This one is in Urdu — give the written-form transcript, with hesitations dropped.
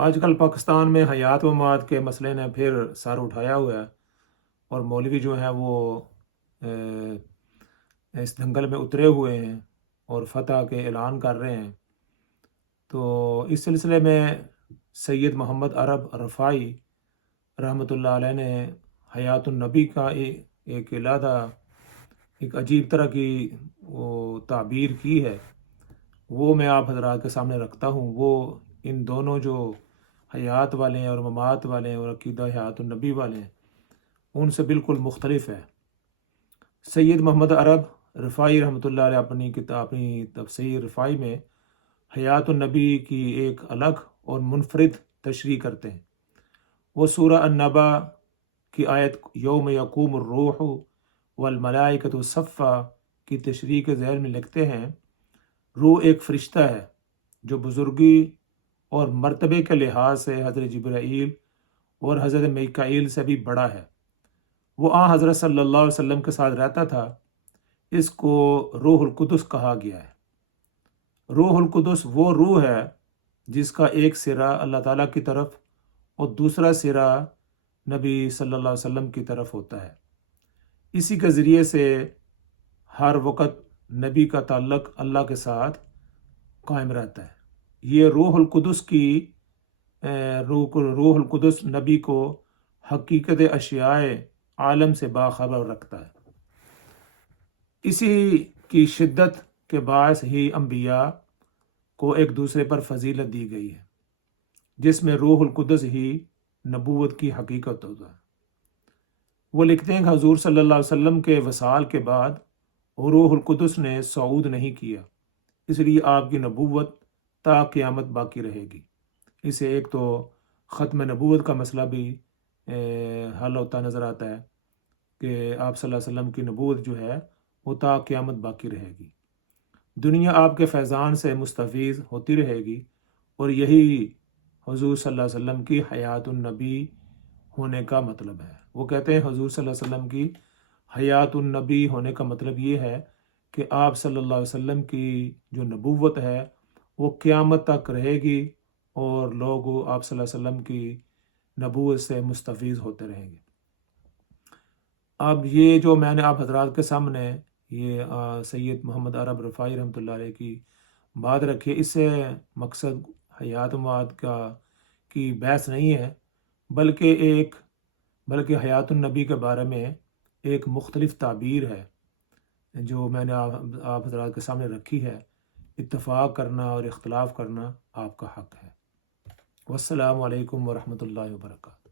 آج کل پاکستان میں حیات و ممات کے مسئلے نے پھر سر اٹھایا ہوا ہے، اور مولوی جو ہیں وہ اس دنگل میں اترے ہوئے ہیں اور فتح کے اعلان کر رہے ہیں۔ تو اس سلسلے میں سید محمد عرب رفائی رحمۃ اللہ علیہ نے حیات النبی کا ایک علیحدہ ایک عجیب طرح کی وہ تعبیر کی ہے، وہ میں آپ حضرات کے سامنے رکھتا ہوں۔ وہ ان دونوں جو حیات والے ہیں اور ممات والے ہیں اور عقیدہ حیات النبی والے ہیں، ان سے بالکل مختلف ہے۔ سید محمد عرب رفائی رحمۃ اللہ علیہ اپنی تفسیر رفائی میں حیات النبی کی ایک الگ اور منفرد تشریح کرتے ہیں۔ وہ سورہ النبا کی آیت یوم یقوم الروح والملائکۃ صفا کی تشریح کے ذیل میں لکھتے ہیں، روح ایک فرشتہ ہے جو بزرگی اور مرتبے کے لحاظ سے حضرت جبرائیل اور حضرت میکائیل سے بھی بڑا ہے۔ وہ حضرت صلی اللہ علیہ وسلم کے ساتھ رہتا تھا۔ اس کو روح القدس کہا گیا ہے۔ روح القدس وہ روح ہے جس کا ایک سرا اللہ تعالیٰ کی طرف اور دوسرا سرا نبی صلی اللہ علیہ وسلم کی طرف ہوتا ہے۔ اسی کے ذریعے سے ہر وقت نبی کا تعلق اللہ کے ساتھ قائم رہتا ہے۔ یہ روح القدس نبی کو حقیقت اشیاء عالم سے باخبر رکھتا ہے۔ اسی کی شدت کے باعث ہی انبیاء کو ایک دوسرے پر فضیلت دی گئی ہے، جس میں روح القدس ہی نبوت کی حقیقت ہوتا ہے۔ وہ لکھتے ہیں کہ حضور صلی اللہ علیہ وسلم کے وصال کے بعد روح القدس نے صعود نہیں کیا، اس لیے آپ کی نبوت تا قیامت باقی رہے گی۔ اسے ایک تو ختم نبوت کا مسئلہ بھی حل ہوتا نظر آتا ہے کہ آپ صلی اللہ علیہ وسلم کی نبوت جو ہے وہ تا قیامت باقی رہے گی، دنیا آپ کے فیضان سے مستفیض ہوتی رہے گی، اور یہی حضور صلی اللہ علیہ وسلم کی حیات النبی ہونے کا مطلب ہے۔ وہ کہتے ہیں حضور صلی اللہ علیہ وسلم کی حیات النبی ہونے کا مطلب یہ ہے کہ آپ صلی اللہ علیہ وسلم کی جو نبوت ہے وہ قیامت تک رہے گی، اور لوگ آپ صلی اللہ علیہ وسلم کی نبوت سے مستفیض ہوتے رہیں گے۔ اب یہ جو میں نے آپ حضرات کے سامنے یہ سید محمد عرب رفائی رحمۃ اللہ علیہ کی بات رکھی، اس سے مقصد حیات ممات کی بحث نہیں ہے، بلکہ حیات النبی کے بارے میں ایک مختلف تعبیر ہے جو میں نے آپ حضرات کے سامنے رکھی ہے۔ اتفاق کرنا اور اختلاف کرنا آپ کا حق ہے۔ والسلام علیکم ورحمۃ اللہ وبرکاتہ۔